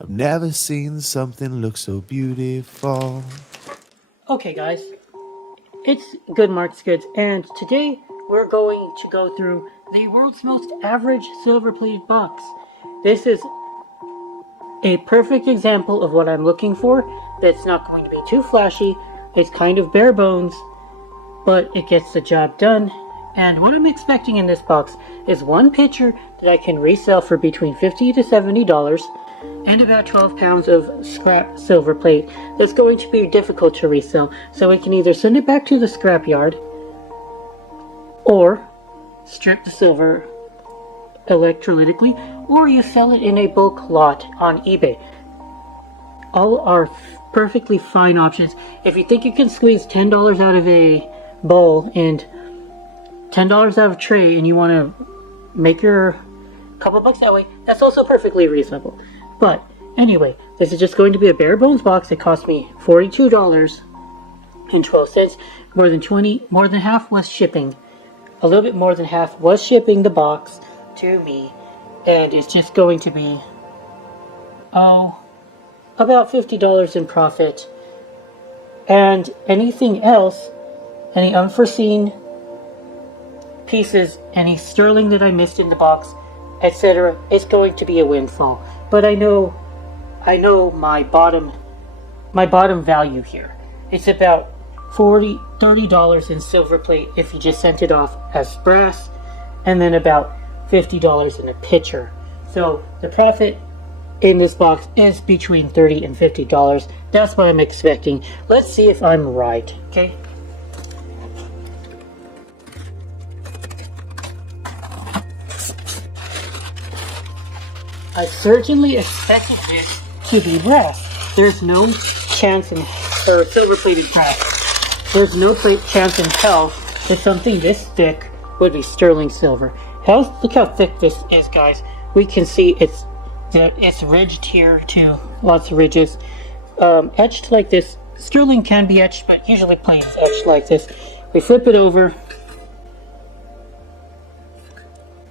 I've never seen something look so beautiful. Okay guys, it's Good Marks Goods, and today we're going to go through the world's most average silver plated box. This is a perfect example of what I'm looking for. That's not going to be too flashy, it's kind of bare bones, but it gets the job done. And what I'm expecting in this box is one pitcher that I can resell for between $50 to $70 and about 12 pounds of scrap silver plate that's going to be difficult to resell. So we can either send it back to the scrap yard or strip the silver electrolytically, or you sell it in a bulk lot on eBay. All are perfectly fine options. If you think you can squeeze $10 out of a bowl and $10 out of a tray and you want to make your couple bucks that way, that's also perfectly reasonable. But anyway, this is just going to be a bare bones box. It cost me $42.12. More than half was shipping. A little bit more than half was shipping the box to me, and it's just going to be about $50 in profit. And anything else, any unforeseen pieces, any sterling that I missed in the box, etc., it's going to be a windfall. But I know my bottom value here. It's about $30 in silver plate if you just sent it off as brass, and then about $50 in a pitcher. So the profit in this box is between $30 and $50. That's what I'm expecting. Let's see if I'm right, okay? I certainly expected this to be brass. There's no chance in silver-plated brass. There's no chance in hell that something this thick would be sterling silver. Look how thick this is, guys. We can see it's ridged here too. Lots of ridges. Etched like this. Sterling can be etched, but usually plate is etched like this. We flip it over.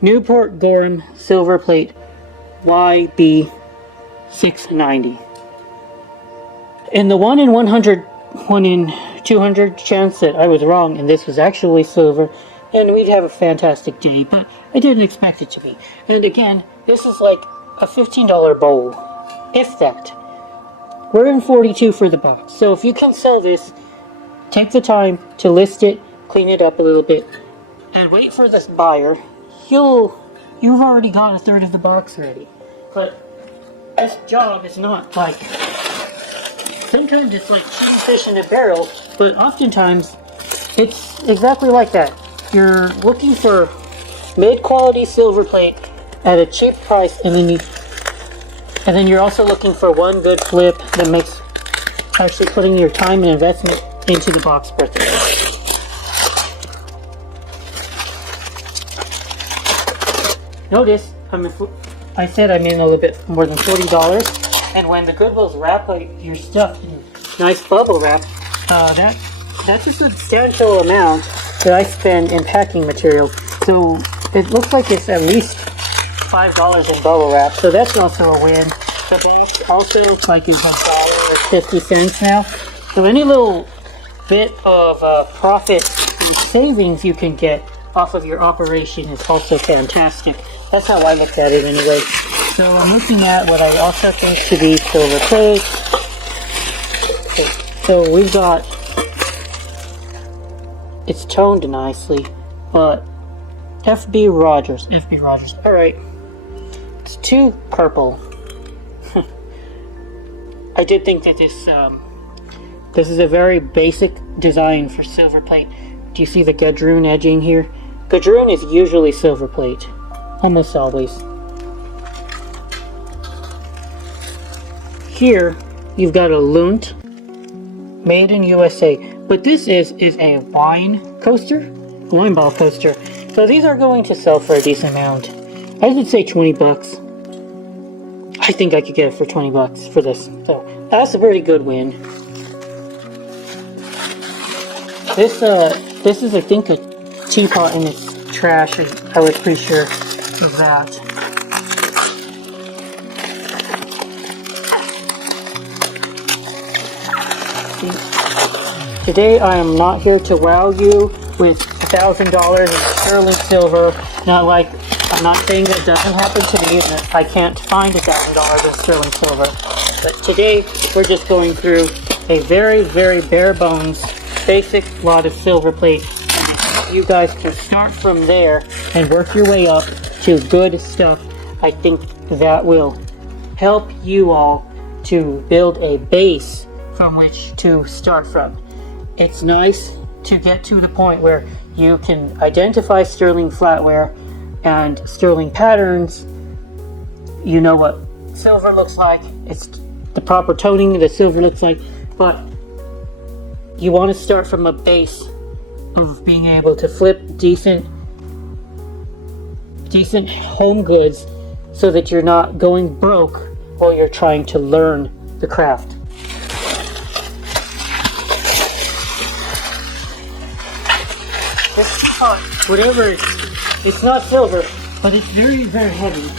Newport Gorham silver plate YB690. In the 1 in 100, 1 in 200 chance that I was wrong and this was actually silver, and we'd have a fantastic day, but I didn't expect it to be. And again, this is like a $15 bowl, if that. We're in 42 for the box, so if you can sell this, take the time to list it, clean it up a little bit, and wait for this buyer. You've already got a third of the box ready. But this job is not like, sometimes it's like shooting fish in a barrel, but oftentimes it's exactly like that. You're looking for mid-quality silver plate at a cheap price, and then you're also looking for one good flip that makes actually putting your time and investment into the box worth it. Notice, I said I'm in a little bit more than $40, and when the Goodwills wrap your stuff in nice bubble wrap, that's a substantial amount that I spend in packing material. So it looks like it's at least $5 in bubble wrap, so that's also a win. The box also looks like it's $1.50 now. So any little bit of profit and savings you can get off of your operation is also fantastic. That's how I looked at it anyway. So I'm looking at what I also think to be silver plate. Okay, so we've got, it's toned nicely, but FB Rogers, alright. It's too purple. I did think that this is a very basic design for silver plate. Do you see the Gadroon edging here? Gadroon is usually silver plate. Almost always. Here, you've got a Lunt, made in USA. But this is a wine ball coaster. So these are going to sell for a decent amount. I would say 20 bucks. I think I could get it for 20 bucks for this. So that's a pretty good win. This is, I think, a teapot in its trash. I was pretty sure of that. See, today I am not here to wow you with $1,000 in sterling silver. Not like, I'm not saying that doesn't happen to me and that I can't find $1,000 in sterling silver. But today we're just going through a very, very bare bones, basic lot of silver plate. You guys can start from there and work your way up to good stuff. I think that will help you all to build a base from which to start from. It's nice to get to the point where you can identify sterling flatware and sterling patterns. You know what silver looks like, it's the proper toning the silver looks like, but you want to start from a base of being able to flip decent home goods so that you're not going broke while you're trying to learn the craft. This pot, whatever, it's not silver, but it's very, very heavy.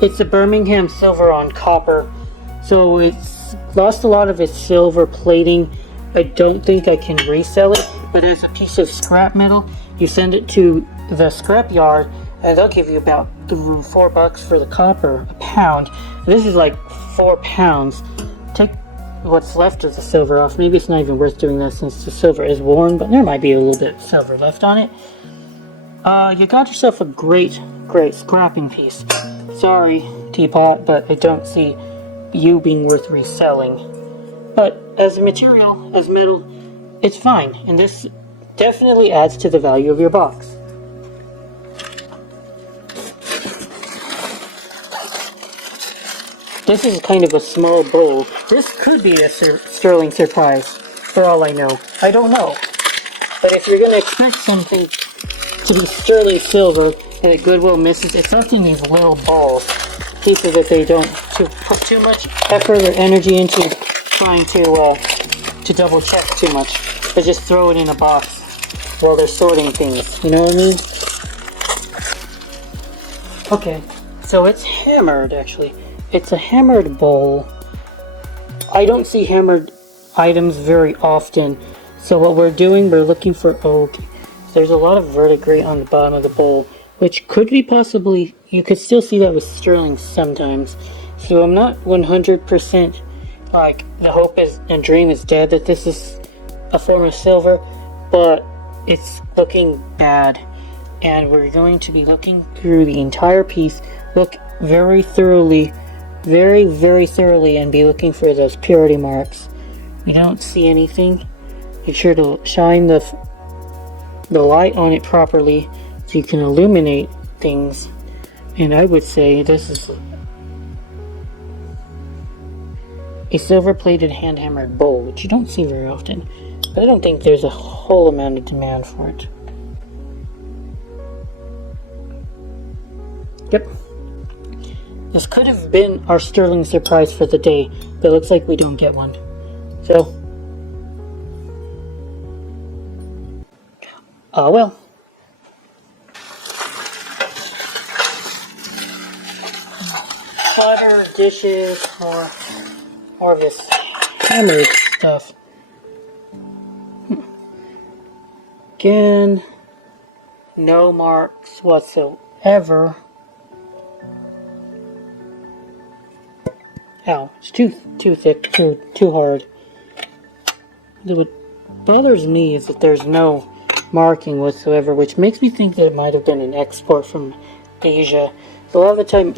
It's a Birmingham silver on copper, so it's lost a lot of its silver plating. I don't think I can resell it, but as a piece of scrap metal, you send it to the scrap yard and they'll give you about $4 for the copper a pound. This is like 4 pounds. Take what's left of the silver off. Maybe it's not even worth doing that since the silver is worn, but there might be a little bit of silver left on it. You got yourself a great scrapping piece. Sorry, teapot, but I don't see you being worth reselling. But as a material, as metal, it's fine, and this definitely adds to the value of your box. This is kind of a small bowl. This could be a sterling surprise, for all I know. I don't know. But if you're going to expect something to be sterling silver and at Goodwill misses, it's often these little balls, pieces that they don't put too much effort or energy into trying to double check too much. They just throw it in a box while they're sorting things. You know what I mean? Okay, so it's hammered actually. It's a hammered bowl. I don't see hammered items very often. So what we're doing, we're looking for oak. There's a lot of verdigris on the bottom of the bowl, which could be possibly, you could still see that with sterling sometimes. So I'm not 100% like the hope is and dream is dead that this is a form of silver, but it's looking bad. And we're going to be looking through the entire piece, look very thoroughly, very, very thoroughly, and be looking for those purity marks. We don't see anything. Make sure to shine the light on it properly so you can illuminate things. And I would say this is a silver plated hand hammered bowl, which you don't see very often, but I don't think there's a whole amount of demand for it. Yep. This could have been our sterling surprise for the day, but it looks like we don't get one. So, well. Platter, dishes, more of this hammered stuff. Again, no marks whatsoever. Ow, it's too thick, too hard. What bothers me is that there's no marking whatsoever, which makes me think that it might have been an export from Asia. So a lot of the time,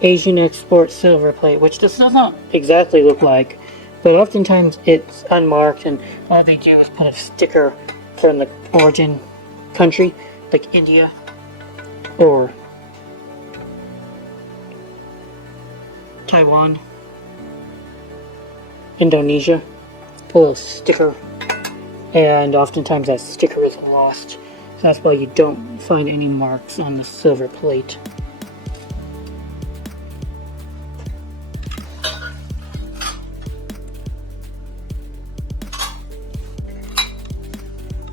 Asian export silver plate, which this does not exactly look like, but oftentimes it's unmarked, and all they do is put a sticker from the origin country, like India or Taiwan, Indonesia, put a little sticker, and oftentimes that sticker is lost. So that's why you don't find any marks on the silver plate.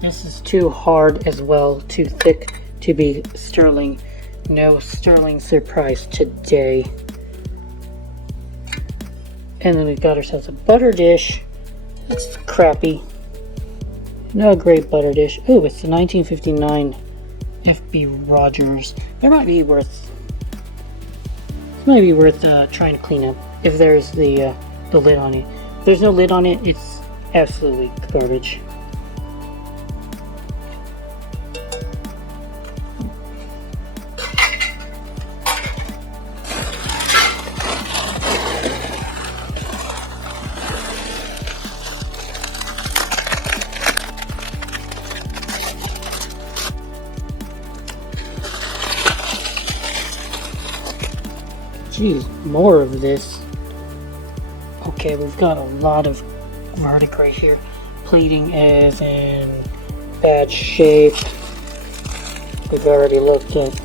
This is too hard as well, too thick to be sterling. No sterling surprise today. And then we've got ourselves a butter dish. It's crappy. No great butter dish. Oh, it's the 1959 FB Rogers. It might be worth trying to clean up if there's the lid on it. If there's no lid on it, it's absolutely garbage. Jeez, more of this. Okay, we've got a lot of verdigris here. Plating is in bad shape. We've already looked at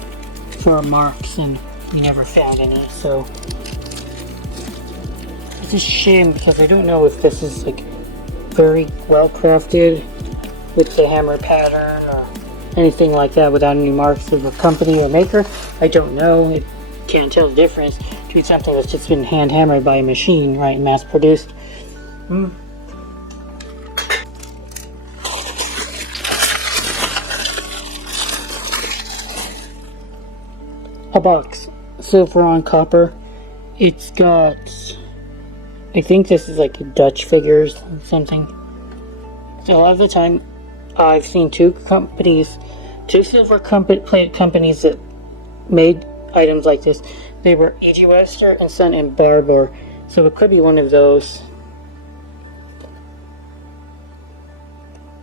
for marks and we never found any, so it's a shame because I don't know if this is like very well crafted with the hammer pattern or anything like that without any marks of a company or maker. I don't know. It can't tell the difference between something that's just been hand hammered by a machine, right, mass produced. A box, silver on copper. It's got, I think this is like Dutch figures or something. So a lot of the time I've seen two silver plate companies that made items like this. They were E.G. Webster and Son and Barbour, so it could be one of those.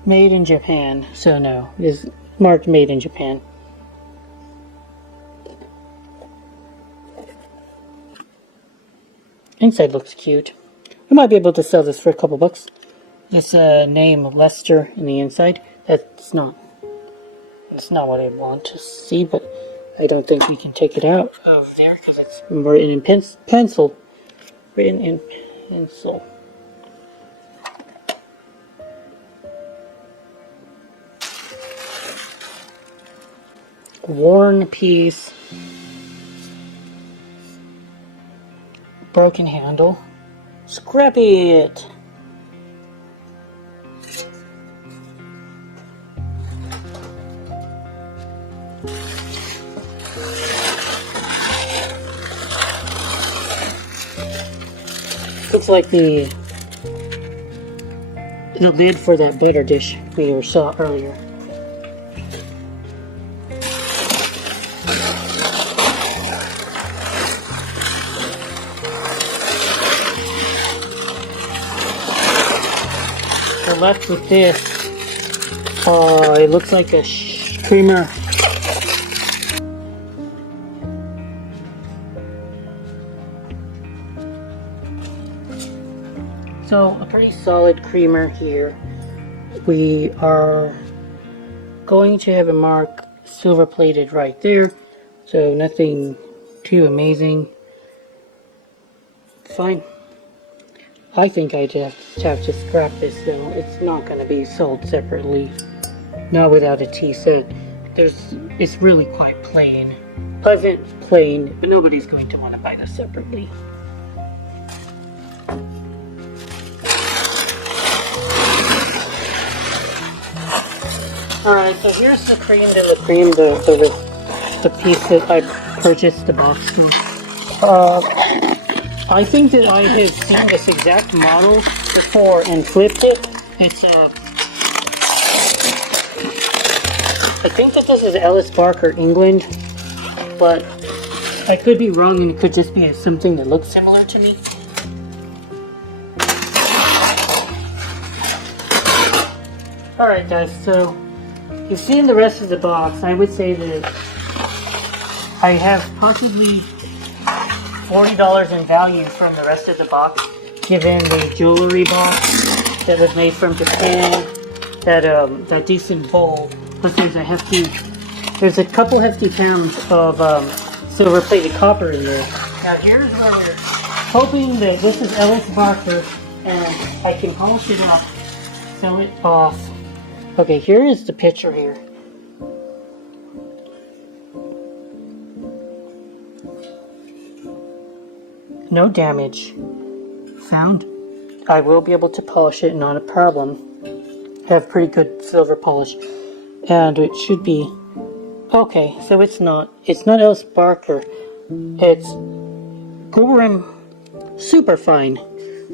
Made in Japan, so no, it is marked made in Japan. Inside looks cute. I might be able to sell this for a couple bucks. This name Lester in the inside. That's not what I want to see, but I don't think we can take it out of there because it's written in pencil. Written in pencil. Worn piece. Broken handle. Scrap it! Looks like the lid for that butter dish we saw earlier. We're left with this. It looks like a creamer. So a pretty solid creamer here. We are going to have a mark silver plated right there, so nothing too amazing. Fine. I think I'd have to scrap this though. It's not going to be sold separately. Not without a tea set. It's really quite plain. Pleasant, plain, but nobody's going to want to buy this separately. Alright, so here's the creme de la creme, the piece that I purchased the box from. I think that I have seen this exact model before and flipped it. It's I think that this is Ellis Barker, England, but I could be wrong and it could just be something that looks similar to me. Alright guys, so you've seen the rest of the box. I would say that I have possibly $40 in value from the rest of the box, given the jewelry box that was made from Japan, that decent bowl, plus there's a couple hefty pounds of silver plated copper in there. Now here's where we're hoping that this is Ellis Barker and I can polish it up, sell it off. Okay, here is the picture here. no damage found. I will be able to polish it, not a problem. I have pretty good silver polish, and it should be okay. So it's not Ellis Barker. It's Gorham Superfine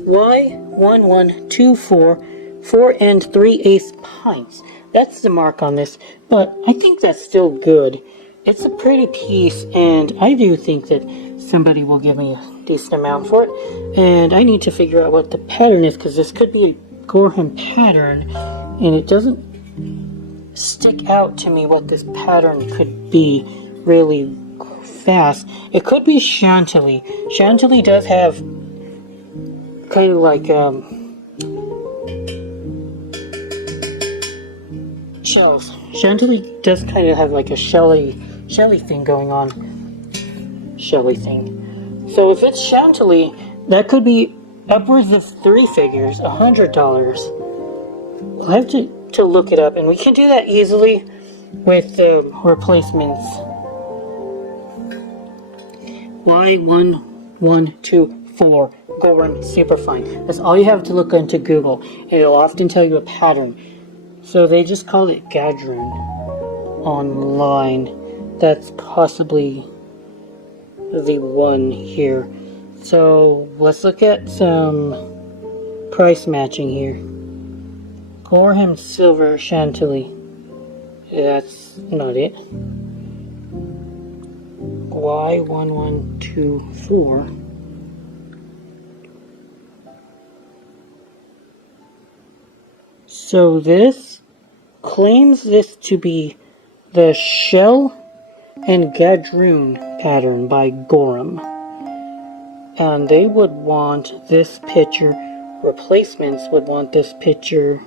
Y1124 4 3/8 pints. That's the mark on this, but I think that's still good. It's a pretty piece, and I do think that somebody will give me a decent amount for it. And I need to figure out what the pattern is, because this could be a Gorham pattern, and it doesn't stick out to me what this pattern could be really fast. It could be Chantilly. Chantilly does have kind of like shells. Chantilly does kind of have like a shelly thing going on. Shelly thing. So if it's Chantilly, that could be upwards of 3 figures, $100. We'll have to look it up, and we can do that easily with the replacements. Y1124 Gorham Superfine. That's all you have to look into Google, and it'll often tell you a pattern. So they just called it Gadroon online. That's possibly the one here. So let's look at some price matching here. Gorham Silver Chantilly. That's not it. Y1124. So this claims this to be the Shell and Gadroon pattern by Gorham. And they would want this picture, replacements would want this picture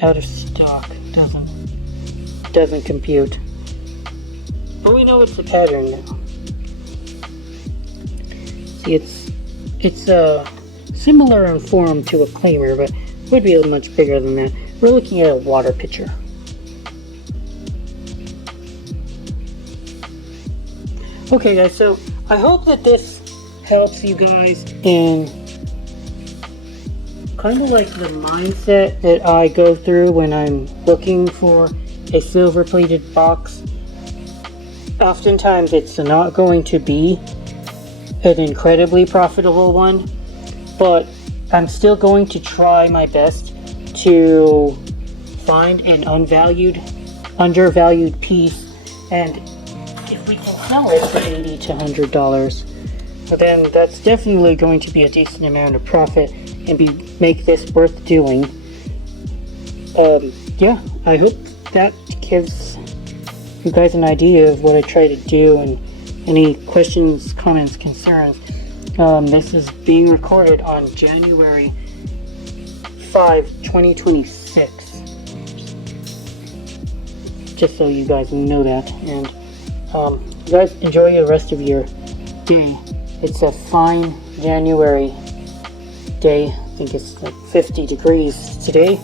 out of stock. Doesn't compute. But we know it's the pattern now. See, it's similar in form to a claimer, but would be much bigger than that. We're looking at a water pitcher. Okay guys, so I hope that this helps you guys in kind of like the mindset that I go through when I'm looking for a silver plated box. Oftentimes it's not going to be an incredibly profitable one, but I'm still going to try my best to find an undervalued piece, and if we can sell it for $80 to $100, then that's definitely going to be a decent amount of profit and make this worth doing. Yeah, I hope that gives you guys an idea of what I try to do, and any questions, comments, concerns. This is being recorded on January 5, 2026. Just so you guys know that. And you guys enjoy the rest of your day. It's a fine January day. I think it's like 50 degrees today.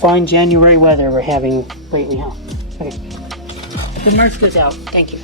Fine January weather we're having lately, huh? Okay. The merch goes out. Thank you.